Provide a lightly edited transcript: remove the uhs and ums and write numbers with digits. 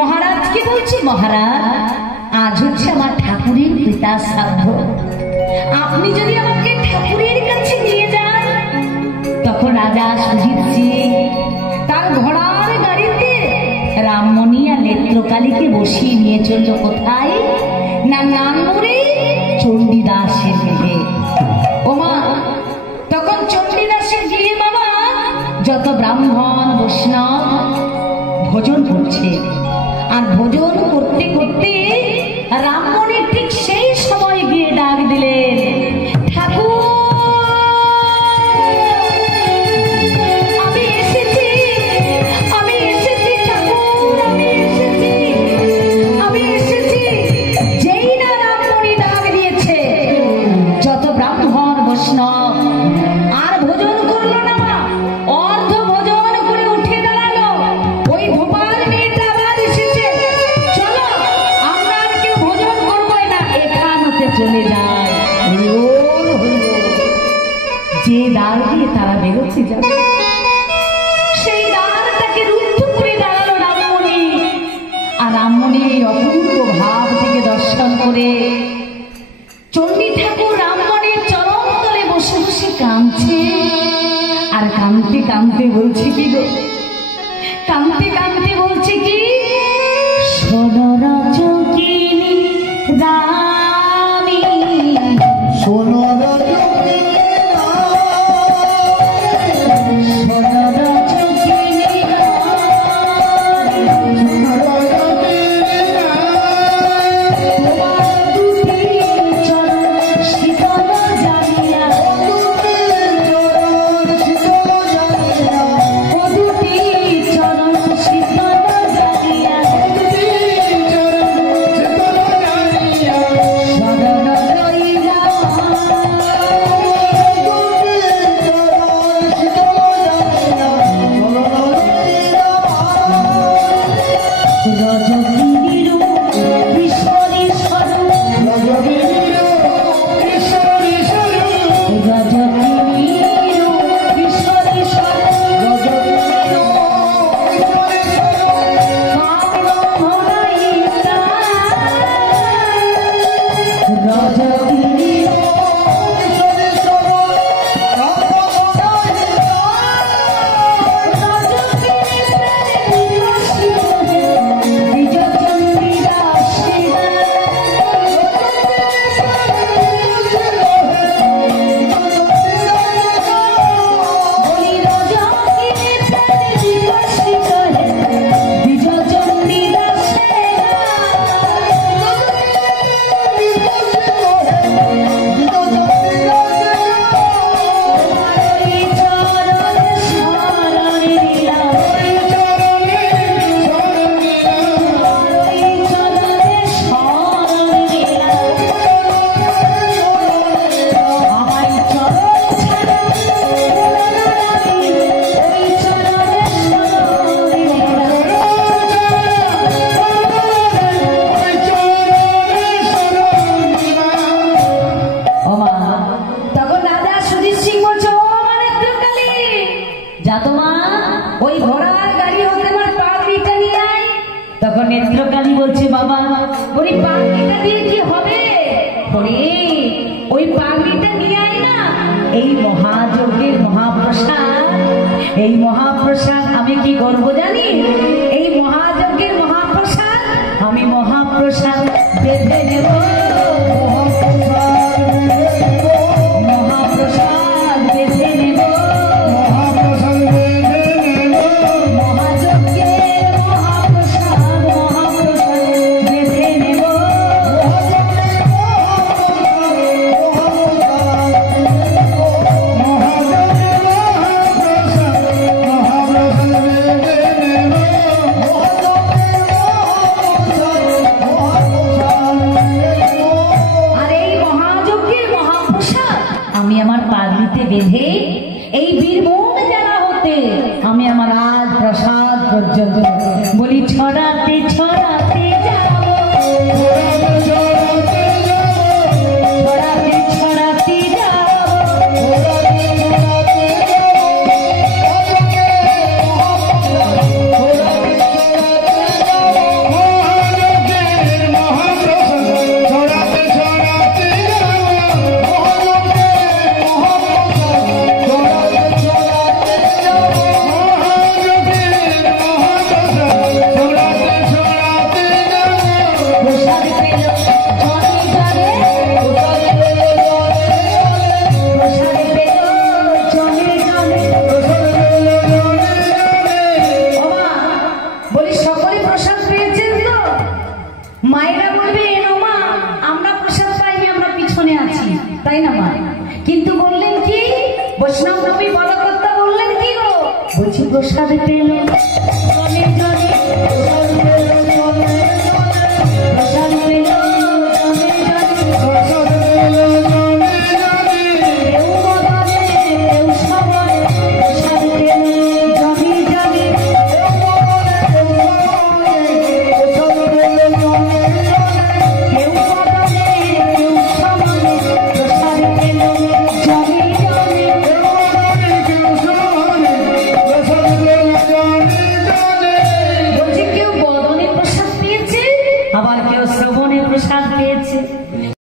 মহারাজকে বলছি, মহারাজ আজ হচ্ছে আমার ঠাকুরের পিতা শ্রাদ্ধ, আপনি যদি আমাকে ঠাকুরের কাছে নিয়ে যান। তখন রাজা সুজিত সিং তার ঘোড়ার গাড়িতে রামমণি আর নেত্রকালীকে বসিয়ে নিয়ে চলল কোথায় না, নানমুড়ি চণ্ডীদাসের গৃহে। ওমা, তখন চণ্ডীদাসের গৃহে বাবা যত ব্রাহ্মণ বৈষ্ণব ভোজন করছে, আর ভোজন করতে করতে রামমণি ঠিক সেই সময় গিয়ে ডাক দিলেন, ঠাকুর আমি এসেছি, আমি এসেছি, ঠাকুর আমি এসেছি, আমি এসেছি। যেই না রামমণি ডাক দিয়েছে, যত ব্রাহ্মণ বৈষ্ণব আর ভোজন করলো না, অর্ধ ভোজন করে উঠে দাঁড়ালো। ওই ভোপাল মেয়েটা আবার এসেছে, চলো আমরা আর কেউ ভোজন করবো না, এখান হতে চলে যায়। যে দ্বার দিয়ে তারা বেরোচ্ছে যাবে, সেই দ্বারটাকে রুদ্ধ করে দাঁড়ালো রামমণি। আর রামমণি এই অপূর্ব ভাব থেকে দর্শন করে চণ্ডী ঠাকুর রামমণির চরণ তলে বসে বসে কাঁদছে। আর কাঁদতে কাঁদতে বলছে কি গো, কাঁদতে কাঁদতে বলছে কি, সোনর চকিনি রামি, সোনর নেত্রকালী বলছে, বাবা ওই পাগড়িটা দিয়ে কি হবে? ওই পাগড়িটা নিয়ে আয় না, এই মহাযজ্ঞের মহাপ্রসাদ, এই মহাপ্রসাদ আমি কি করব জানি, এই মহাযজ্ঞের মহাপ্রসাদ আমি মহাপ্রসাদ বেঁধে নেব, মহাপ্রসাদ বেঁধে নেব, বেঁধে এই বীরভূম জেলা হতে আমি আমার আজ প্রসাদ পর্যন্ত বলি ছড়াতে ছড়াতে যাব, ছড়াতে ছড়াতে যাব, বৈষ্ণব নবী পদকর্তা বললেন কি গো? বলছি প্রসাদ পেল জনে জনে, প্রসাদ পেল জনে জনে, কেউ বদনে কেউ সবনে, প্রসাদ পেল জনে জনে, কেউ বদনে কেউ সবনে, প্রসাদ পেল জনে জনে। বলছে কেউ বদনে প্রসাদ পেয়েছে, আবার কেউ শ্রবণে প্রসাদ পেয়েছে।